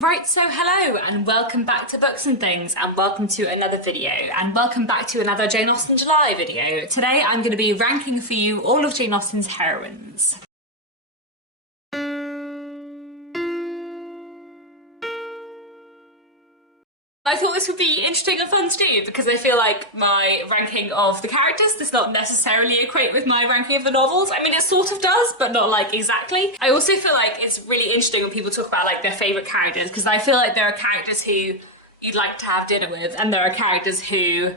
Right, so hello and welcome back to Books and Things, and welcome to another video, and welcome back to another Jane Austen July video. Today I'm going to be ranking for you all of Jane Austen's heroines. I thought this would be interesting and fun to do because I feel like my ranking of the characters does not necessarily equate with my ranking of the novels. I mean, it sort of does, but not like exactly. I also feel like it's really interesting when people talk about like their favourite characters, because I feel like there are characters who you'd like to have dinner with, and there are characters who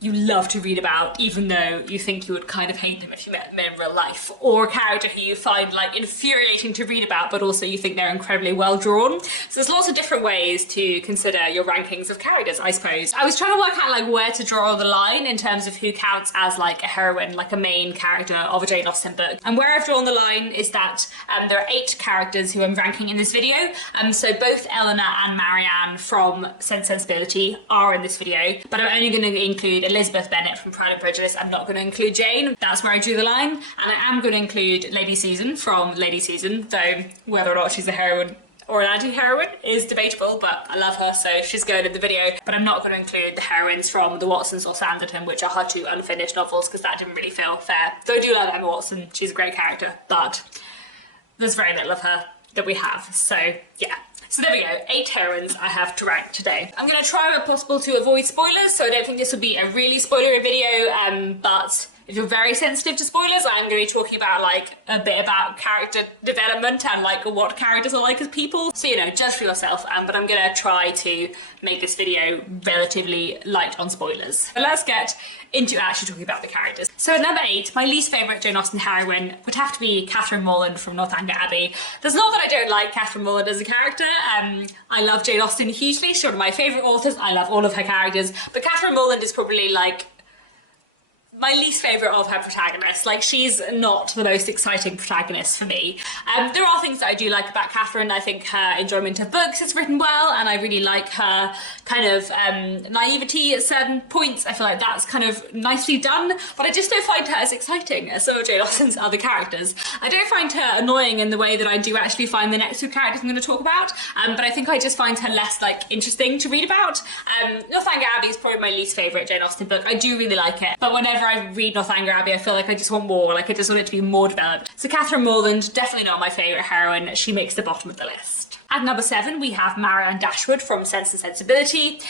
you love to read about, even though you think you would kind of hate them if you met them in real life, or a character who you find like infuriating to read about, but also you think they're incredibly well drawn. So there's lots of different ways to consider your rankings of characters, I suppose. I was trying to work out like where to draw the line in terms of who counts as like a heroine, like a main character of a Jane Austen book. And where I've drawn the line is that there are 8 characters who I'm ranking in this video. So both Eleanor and Marianne from Sense and Sensibility are in this video, but I'm only going to include Elizabeth Bennet from Pride and Prejudice. I'm not going to include Jane. That's where I drew the line. And I am going to include Lady Susan from Lady Susan, though whether or not she's a heroine or an anti-heroine is debatable, but I love her, so she's going in the video. But I'm not going to include the heroines from the Watsons or Sanditon, which are her 2 unfinished novels, because that didn't really feel fair. Though I do love Emma Watson, she's a great character, but there's very little of her that we have, so yeah. So there we go, 8 heroines I have to rank today. I'm going to try where possible to avoid spoilers, so I don't think this will be a really spoilery video, but if you're very sensitive to spoilers, I'm going to be talking about like a bit about character development and like what characters are like as people. So, you know, judge for yourself, but I'm going to try to make this video relatively light on spoilers. But let's get into actually talking about the characters. So at number 8, my least favourite Jane Austen heroine would have to be Katherine Mullen from Northanger Abbey. There's not that I don't like Katherine Mullen as a character. I love Jane Austen hugely. She's one of my favourite authors. I love all of her characters. But Katherine Mullen is probably like my least favourite of her protagonists. Like, she's not the most exciting protagonist for me. There are things that I do like about Katherine. I think her enjoyment of books is written well, and I really like her kind of naivety at certain points. I feel like that's kind of nicely done, but I just don't find her as exciting as some of Jane Austen's other characters. I don't find her annoying in the way that I do actually find the next 2 characters I'm going to talk about, but I think I just find her less like interesting to read about. Northanger Abbey is probably my least favourite Jane Austen book. I do really like it, but whenever I read Northanger Abbey, I feel like I just want more, like I just want it to be more developed. So Katherine Mullen, definitely not my favourite heroine. She makes the bottom of the list. At number 7, we have Marion Dashwood from Sense and Sensibility.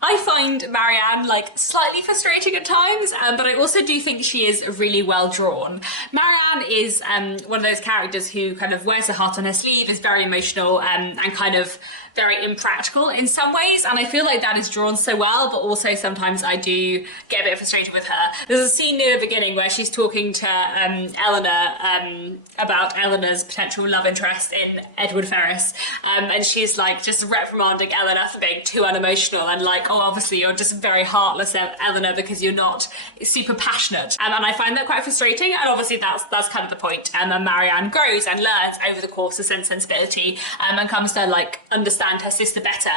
I find Marianne like slightly frustrating at times, but I also do think she is really well drawn. Marianne is one of those characters who kind of wears her heart on her sleeve, is very emotional and kind of very impractical in some ways, and I feel like that is drawn so well, but also sometimes I do get a bit frustrated with her. There's a scene near the beginning where she's talking to Eleanor about Eleanor's potential love interest in Edward Ferrars, and she's like just reprimanding Eleanor for being too unemotional and like, oh, obviously you're just very heartless, Eleanor, because you're not super passionate. And I find that quite frustrating, and obviously that's kind of the point. And Marianne grows and learns over the course of Sense and Sensibility, and comes to like understand her sister better.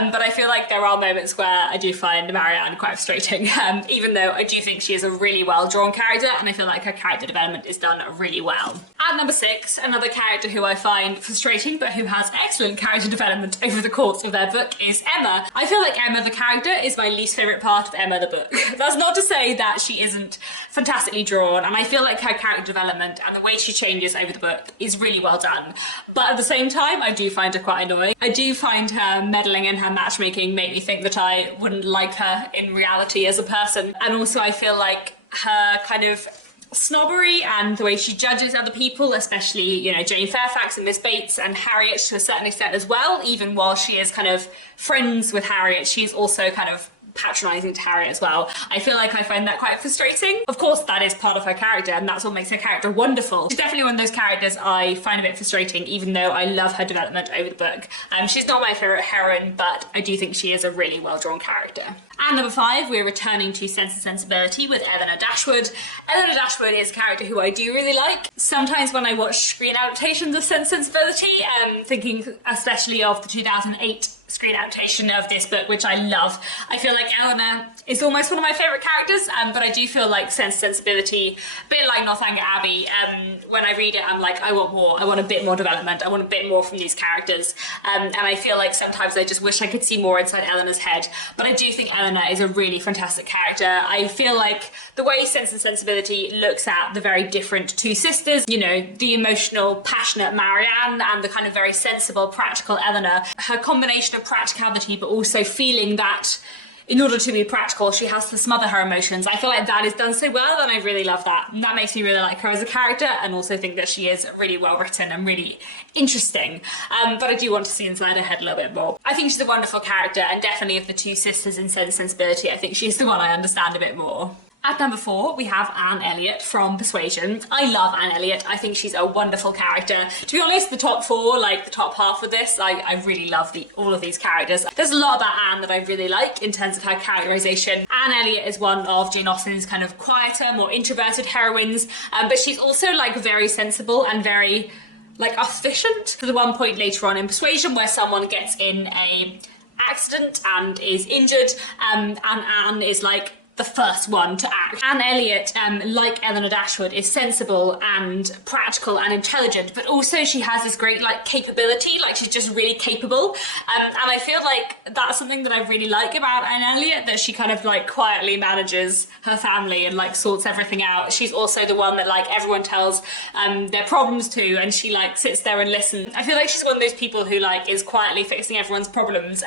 But I feel like there are moments where I do find Marianne quite frustrating, even though I do think she is a really well-drawn character, and I feel like her character development is done really well. At number 6, another character who I find frustrating, but who has excellent character development over the course of their book is Emma. I feel like Emma the character is my least favourite part of Emma the book. That's not to say that she isn't fantastically drawn, and I feel like her character development and the way she changes over the book is really well done. But at the same time, I do find her quite annoying. I do find her meddling in her matchmaking make me think that I wouldn't like her in reality as a person. And also I feel like her kind of snobbery and the way she judges other people, especially, you know, Jane Fairfax and Miss Bates and Harriet to a certain extent as well, even while she is kind of friends with Harriet, she's also kind of patronising to Harriet as well. I feel like I find that quite frustrating. Of course, that is part of her character, and that's what makes her character wonderful. She's definitely one of those characters I find a bit frustrating, even though I love her development over the book. She's not my favourite heroine, but I do think she is a really well-drawn character. And number 5, we're returning to Sense and Sensibility with Eleanor Dashwood. Eleanor Dashwood is a character who I do really like. Sometimes when I watch screen adaptations of Sense and Sensibility, thinking especially of the 2008 screen adaptation of this book, which I love, I feel like Eleanor is almost one of my favourite characters, but I do feel like Sense and Sensibility, a bit like Northanger Abbey, when I read it I'm like, I want more, I want a bit more development, I want a bit more from these characters, and I feel like sometimes I just wish I could see more inside Eleanor's head, but I do think Eleanor is a really fantastic character. I feel like the way Sense and Sensibility looks at the very different two sisters, you know, the emotional, passionate Marianne and the kind of very sensible, practical Eleanor, her combination of practicality but also feeling that in order to be practical she has to smother her emotions. I feel like that is done so well and I really love that. And that makes me really like her as a character and also think that she is really well written and really interesting. But I do want to see inside her head a little bit more. I think she's a wonderful character and definitely of the two sisters in Sense and Sensibility I think she's the one I understand a bit more. At number 4, we have Anne Elliot from Persuasion. I love Anne Elliot. I think she's a wonderful character. To be honest, the top 4, like the top half of this, I really love all of these characters. There's a lot about Anne that I really like in terms of her characterization. Anne Elliot is one of Jane Austen's kind of quieter, more introverted heroines, but she's also like very sensible and very like efficient. To the one point later on in Persuasion where someone gets in a accident and is injured, and Anne is like the first one to act. Anne Elliot, like Eleanor Dashwood, is sensible and practical and intelligent, but also she has this great like capability, like she's just really capable. And I feel like that's something that I really like about Anne Elliot, that she kind of like quietly manages her family and like sorts everything out. She's also the one that like everyone tells their problems to, and she like sits there and listens. I feel like she's one of those people who like is quietly fixing everyone's problems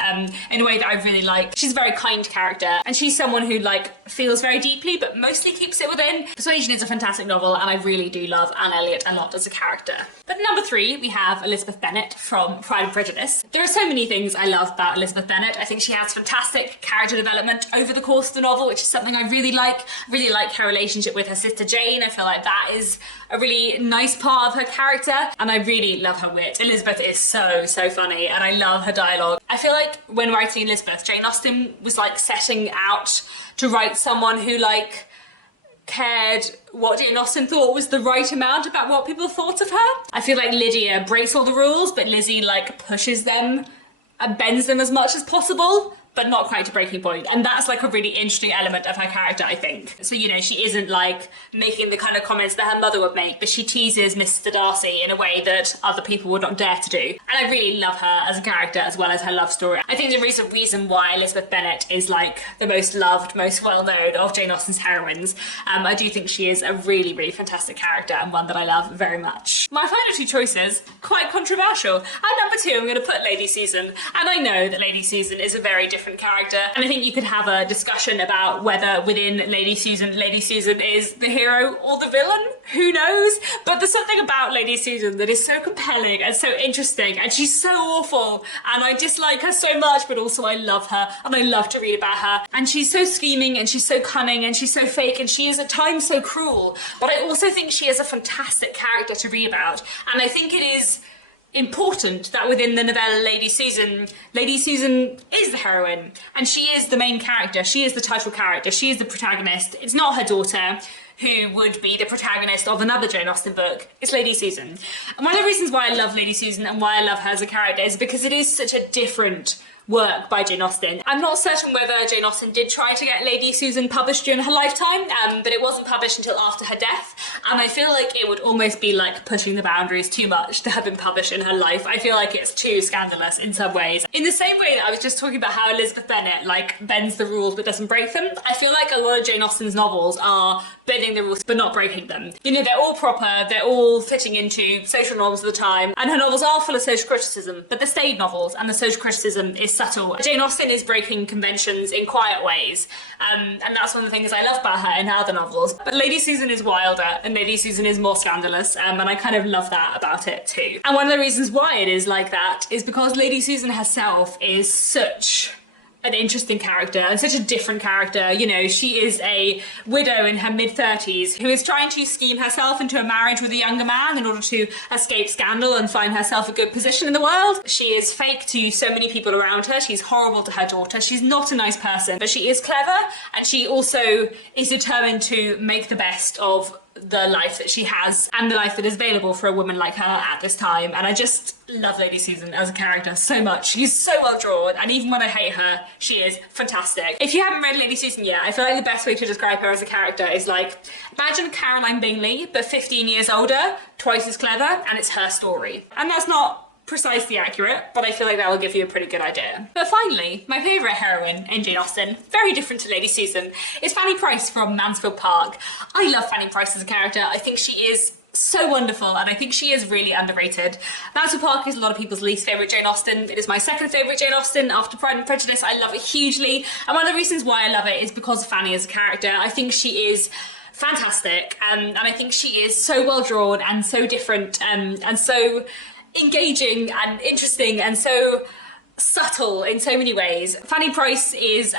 in a way that I really like. She's a very kind character and she's someone who like feels very deeply but mostly keeps it within. Persuasion is a fantastic novel and I really do love Anne Elliot a lot as a character. But number 3 we have Elizabeth Bennet from Pride and Prejudice. There are so many things I love about Elizabeth Bennet. I think she has fantastic character development over the course of the novel, which is something I really like. I really like her relationship with her sister Jane. I feel like that is a really nice part of her character and I really love her wit. Elizabeth is so funny and I love her dialogue. I feel like when writing Elizabeth, Jane Austen was like setting out to write someone who like cared what Jane Austen thought was the right amount about what people thought of her. I feel like Lydia breaks all the rules, but Lizzie like pushes them and bends them as much as possible, but not quite to breaking point. And that's like a really interesting element of her character, I think. So, you know, she isn't like making the kind of comments that her mother would make, but she teases Mr. Darcy in a way that other people would not dare to do. And I really love her as a character as well as her love story. I think there is a reason why Elizabeth Bennet is like the most loved, most well-known of Jane Austen's heroines. I do think she is a really fantastic character and one that I love very much. My final 2 choices, quite controversial. At number 2, I'm going to put Lady Susan. And I know that Lady Susan is a very different character, and I think you could have a discussion about whether within Lady Susan is the hero or the villain, who knows, but there's something about Lady Susan that is so compelling and so interesting, and she's so awful and I dislike her so much, but also I love her and I love to read about her, and she's so scheming and she's so cunning and she's so fake and she is at times so cruel, but I also think she is a fantastic character to read about, and I think it is important that within the novella Lady Susan is the heroine and she is the main character, she is the title character, she is the protagonist. It's not her daughter who would be the protagonist of another Jane Austen book. It's Lady Susan. And one of the reasons why I love Lady Susan and why I love her as a character is because it is such a different work by Jane Austen. I'm not certain whether Jane Austen did try to get Lady Susan published during her lifetime, but it wasn't published until after her death, and I feel like it would almost be like pushing the boundaries too much to have been published in her life. I feel like it's too scandalous in some ways. In the same way that I was just talking about how Elizabeth Bennet like bends the rules but doesn't break them, I feel like a lot of Jane Austen's novels are bending the rules but not breaking them. You know, they're all proper, they're all fitting into social norms of the time, and her novels are full of social criticism, but they're staid novels and the social criticism is subtle. Jane Austen is breaking conventions in quiet ways, and that's one of the things I love about her in her other novels. But Lady Susan is wilder and Lady Susan is more scandalous, and I kind of love that about it too. And one of the reasons why it is like that is because Lady Susan herself is such an interesting character and such a different character. You know, she is a widow in her mid-30s who is trying to scheme herself into a marriage with a younger man in order to escape scandal and find herself a good position in the world. She is fake to so many people around her. She's horrible to her daughter. She's not a nice person, but she is clever, and she also is determined to make the best of the life that she has and the life that is available for a woman like her at this time. And I just love Lady Susan as a character so much. She's so well drawn, and even when I hate her, she is fantastic. If you haven't read Lady Susan yet, I feel like the best way to describe her as a character is like, imagine Caroline Bingley but 15 years older, twice as clever, and it's her story. And that's not precisely accurate, but I feel like that will give you a pretty good idea. But finally, my favourite heroine in Jane Austen, very different to Lady Susan, is Fanny Price from Mansfield Park. I love Fanny Price as a character. I think she is so wonderful, and I think she is really underrated. Mansfield Park is a lot of people's least favourite Jane Austen. It is my second favourite Jane Austen after Pride and Prejudice. I love it hugely, and one of the reasons why I love it is because of Fanny as a character. I think she is fantastic, and I think she is so well drawn and so different, and so engaging and interesting and so subtle in so many ways. Fanny Price is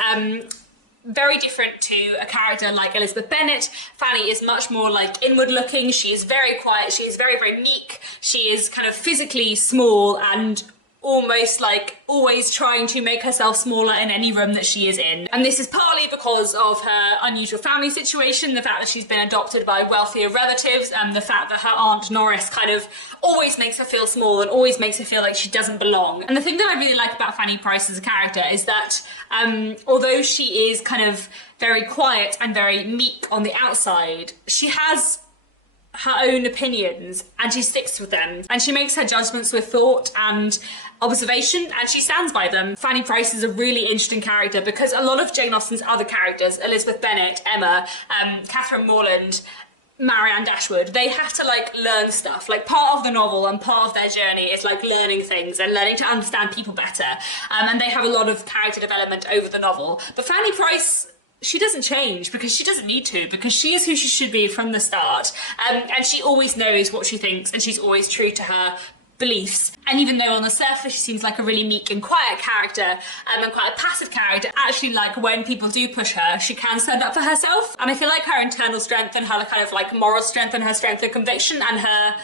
very different to a character like Elizabeth Bennet. Fanny is much more like inward looking. She is very quiet. She is very, very meek. She is kind of physically small and almost like always trying to make herself smaller in any room that she is in. And this is partly because of her unusual family situation, the fact that she's been adopted by wealthier relatives, and the fact that her Aunt Norris kind of always makes her feel small and always makes her feel like she doesn't belong. And the thing that I really like about Fanny Price as a character is that although she is kind of very quiet and very meek on the outside, she has her own opinions and she sticks with them, and she makes her judgments with thought and observation, and she stands by them. Fanny Price is a really interesting character because a lot of Jane Austen's other characters, Elizabeth Bennet, Emma, Katherine Mullen, Marion Dashwood, they have to like learn stuff. Like part of the novel and part of their journey is like learning things and learning to understand people better, and they have a lot of character development over the novel. But Fanny Price, she doesn't change because she doesn't need to, because she is who she should be from the start, and she always knows what she thinks, and she's always true to her beliefs. And even though on the surface she seems like a really meek and quiet character, and quite a passive character, actually like when people do push her, she can stand up for herself. And I feel like her internal strength and her kind of like moral strength and her strength of conviction and her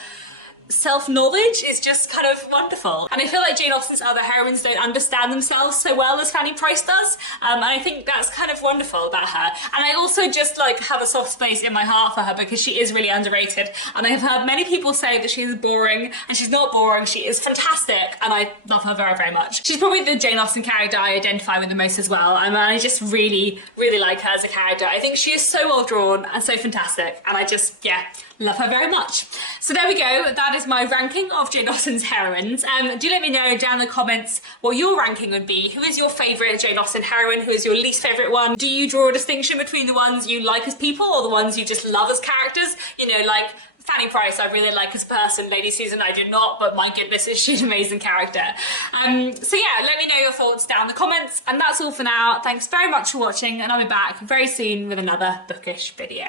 self-knowledge is just kind of wonderful. And I feel like Jane Austen's other heroines don't understand themselves so well as Fanny Price does, and I think that's kind of wonderful about her. And I also just like have a soft space in my heart for her because she is really underrated, and I have heard many people say that she's boring, and she's not boring. She is fantastic, and I love her very, very much. She's probably the Jane Austen character I identify with the most as well, and I just really, really like her as a character. I think she is so well drawn and so fantastic, and I just, yeah, love her very much. So there we go, that is my ranking of Jane Austen's heroines. Do let me know down in the comments what your ranking would be. Who is your favourite Jane Austen heroine? Who is your least favourite one? Do you draw a distinction between the ones you like as people or the ones you just love as characters? You know, like Fanny Price I really like as a person, Lady Susan I do not, but my goodness, is she an amazing character. So yeah, let me know your thoughts down in the comments, and that's all for now. Thanks very much for watching, and I'll be back very soon with another bookish video.